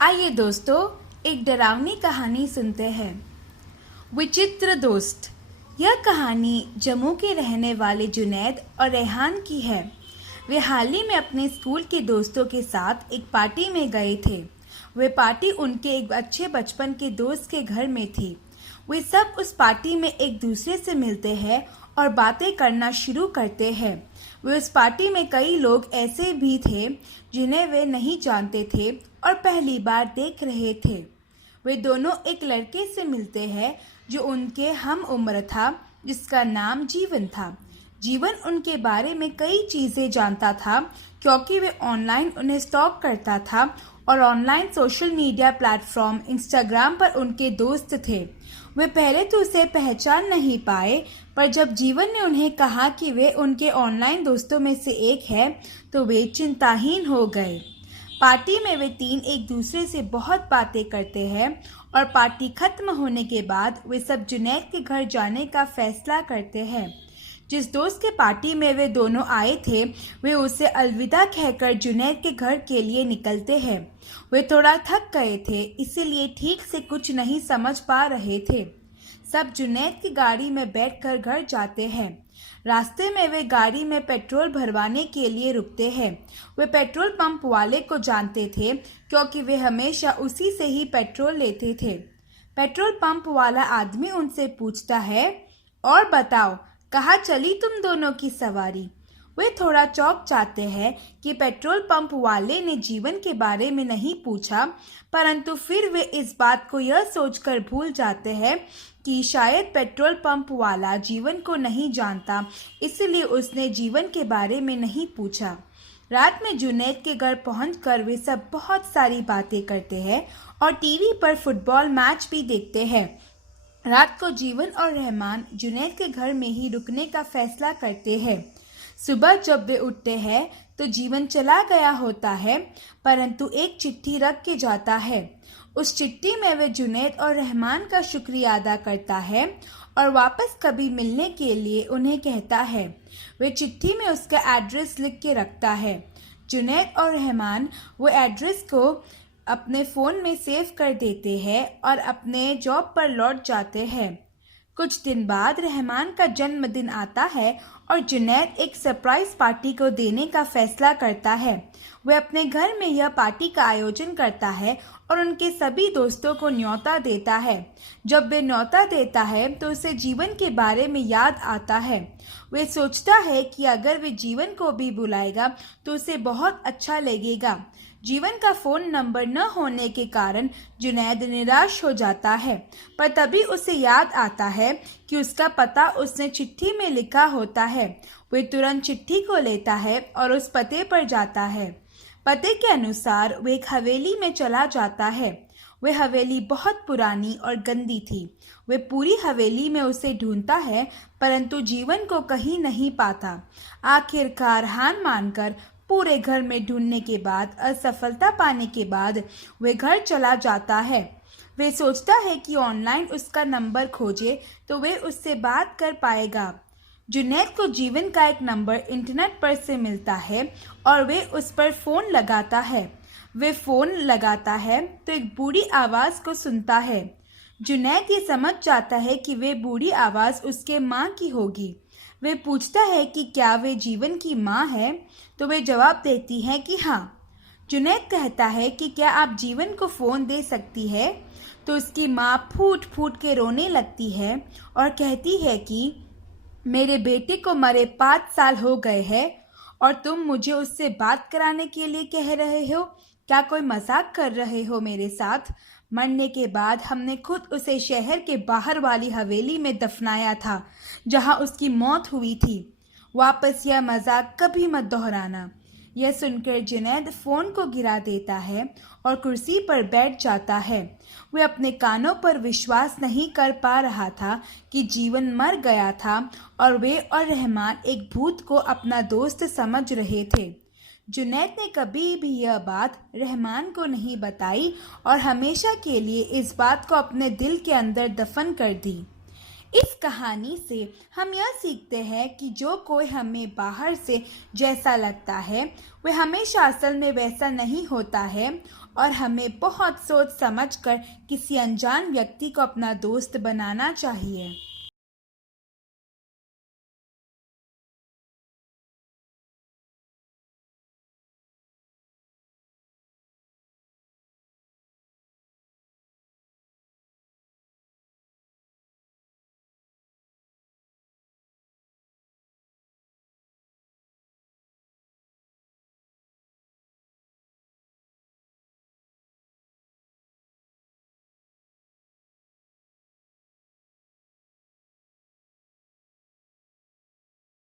आइए दोस्तों, एक डरावनी कहानी सुनते हैं। विचित्र दोस्त। यह कहानी जम्मू के रहने वाले जुनैद और रेहान की है। वे हाल ही में अपने स्कूल के दोस्तों के साथ एक पार्टी में गए थे। वे पार्टी उनके एक अच्छे बचपन के दोस्त के घर में थी। वे सब उस पार्टी में एक दूसरे से मिलते हैं और बातें करना शुरू करते हैं। वे उस पार्टी में कई लोग ऐसे भी थे जिन्हें वे नहीं जानते थे और पहली बार देख रहे थे। वे दोनों एक लड़के से मिलते हैं जो उनके हम उम्र था, जिसका नाम जीवन था। जीवन उनके बारे में कई चीज़ें जानता था क्योंकि वे ऑनलाइन उन्हें स्टॉक करता था और online social media platform Instagram पर उनके दोस्त थे। वे पहले तो उसे पहचान नहीं पाए, पर जब जीवन ने उन्हें कहा कि वे उनके ऑनलाइन दोस्तों में से एक है, तो वे चिंताहीन हो गए। पार्टी में वे तीन एक दूसरे से बहुत बातें करते हैं और पार्टी खत्म होने के बाद वे सब जुनैद के घर जाने का फैसला करते हैं। जिस दोस्त के पार्टी में वे दोनों आए थे, वे उसे अलविदा कहकर जुनैद के घर के लिए निकलते हैं। वे थोड़ा थक गए थे, इसीलिए ठीक से कुछ नहीं समझ पा रहे थे। सब जुनैद की गाड़ी में बैठकर घर जाते हैं। रास्ते में वे गाड़ी में पेट्रोल भरवाने के लिए रुकते हैं। वे पेट्रोल पंप वाले को जानते थे क्योंकि वे हमेशा उसी से ही पेट्रोल लेते थे। पेट्रोल पंप वाला आदमी उनसे पूछता है, और बताओ, कहाँ चली तुम दोनों की सवारी? वे थोड़ा चौंक जाते हैं कि पेट्रोल पंप वाले ने जीवन के बारे में नहीं पूछा, परंतु फिर वे इस बात को यह सोचकर भूल जाते हैं कि शायद पेट्रोल पंप वाला जीवन को नहीं जानता, इसलिए उसने जीवन के बारे में नहीं पूछा। रात में जुनैद के घर पहुंचकर वे सब बहुत सारी बातें करते हैं और टीवी पर फुटबॉल मैच भी देखते हैं। रात को जीवन और रहमान जुनैद के घर में ही रुकने का फैसला करते हैं। सुबह जब वे उठते हैं तो जीवन चला गया होता है, परंतु एक चिट्ठी रख के जाता है। उस चिट्ठी में वे जुनैद और रहमान का शुक्रिया अदा करता है और वापस कभी मिलने के लिए उन्हें कहता है। वे चिट्ठी में उसका एड्रेस लिख के रखता है। जुनैद और रहमान वो एड्रेस को अपने फ़ोन में सेव कर देते हैं और अपने जॉब पर लौट जाते हैं। कुछ दिन बाद रहमान का जन्मदिन आता है और जुनैद एक सरप्राइज पार्टी को देने का फैसला करता है। वह अपने घर में यह पार्टी का आयोजन करता है और उनके सभी दोस्तों को न्योता देता है। जब वे न्योता देता है तो उसे जीवन के बारे में याद आता है। वे सोचता है कि अगर वे जीवन को भी बुलाएगा तो उसे बहुत अच्छा लगेगा। जीवन का फ़ोन नंबर न होने के कारण जुनैद निराश हो जाता है, पर तभी उसे याद आता है कि उसका पता उसने चिट्ठी में लिखा होता है। वे तुरंत चिट्ठी को लेता है और उस पते पर जाता है। पते के अनुसार वे एक हवेली में चला जाता है। वह हवेली बहुत पुरानी और गंदी थी। वे पूरी हवेली में उसे ढूंढता है, परंतु जीवन को कहीं नहीं पाता। आखिरकार हार मानकर पूरे घर में ढूंढने के बाद असफलता पाने के बाद वे घर चला जाता है। वे सोचता है कि ऑनलाइन उसका नंबर खोजे तो वे उससे बात कर पाएगा। जुनैद को जीवन का एक नंबर इंटरनेट पर से मिलता है और वे उस पर फ़ोन लगाता है। वे फ़ोन लगाता है तो एक बूढ़ी आवाज़ को सुनता है। जुनैद ये समझ जाता है कि वे बूढ़ी आवाज़ उसके माँ की होगी। वे पूछता है कि क्या वे जीवन की माँ है, तो वे जवाब देती हैं कि हाँ। जुनैद कहता है कि क्या आप जीवन को फ़ोन दे सकती है, तो उसकी माँ फूट फूट के रोने लगती है और कहती है कि मेरे बेटे को मरे 5 साल हो गए हैं और तुम मुझे उससे बात कराने के लिए कह रहे हो? क्या कोई मजाक कर रहे हो मेरे साथ? मरने के बाद हमने खुद उसे शहर के बाहर वाली हवेली में दफनाया था जहां उसकी मौत हुई थी। वापस यह मजाक कभी मत दोहराना। यह सुनकर जुनैद फ़ोन को गिरा देता है और कुर्सी पर बैठ जाता है। वह अपने कानों पर विश्वास नहीं कर पा रहा था कि जीवन मर गया था और वे और रहमान एक भूत को अपना दोस्त समझ रहे थे। जुनैद ने कभी भी यह बात रहमान को नहीं बताई और हमेशा के लिए इस बात को अपने दिल के अंदर दफन कर दी। इस कहानी से हम यह सीखते हैं कि जो कोई हमें बाहर से जैसा लगता है वह हमेशा असल में वैसा नहीं होता है और हमें बहुत सोच समझ कर किसी अनजान व्यक्ति को अपना दोस्त बनाना चाहिए।